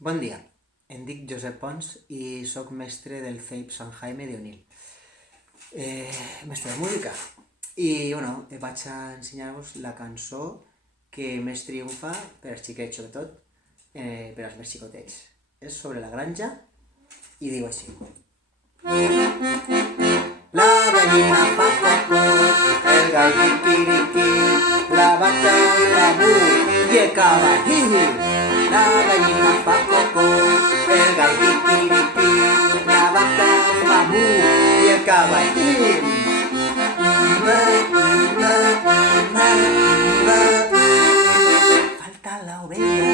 Bon dia, em dic Josep Pons i sóc mestre del CEIP Sant Jaime de Onil. Mestre de música. I, vaig a ensenyar-vos la cançó que més triomfa per als xiquets, sobretot, per als més xicotets. És sobre la granja i diu així. La gallina fa cocó, el gall quiquiriquí, la vaca fa bu i el cavall hi-hi. La gallina fa cocó, el gall quiquiriquí, la vaca fa bu i el cavall hi-hi. Falta la ovella.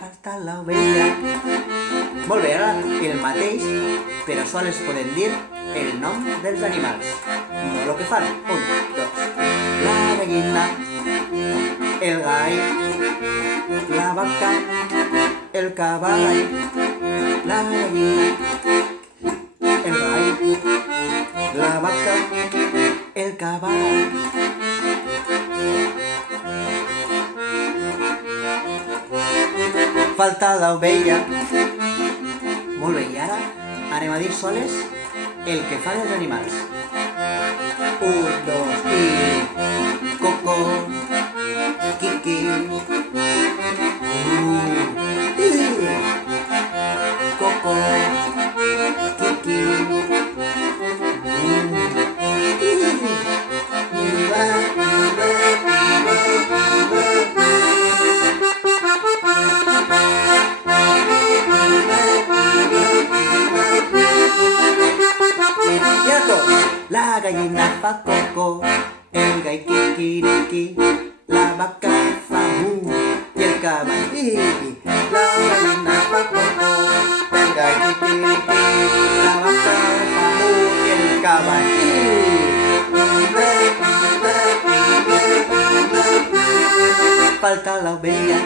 Falta la ovella. Molt bé, ara el mateix, però sols podem dir el nom dels animals. No el que fan. 1, 2. La gallina, el gall, la vaca, el cavall, la gallina, el gall, la vaca, el cavall. Falta l'ovella. Molt bé, i ara anem a dir soles el que fan els animals. 1, 2 i... Coco, Kiki, Coco, Kiki, La gallina fa coco, el gall quiquiriqui, la vaca fa mu i el cavall hi-hi. La gallina fa coco, el gall quiquiriqui, la vaca fa mu i el cavall hi-hi. Falta l'ovella.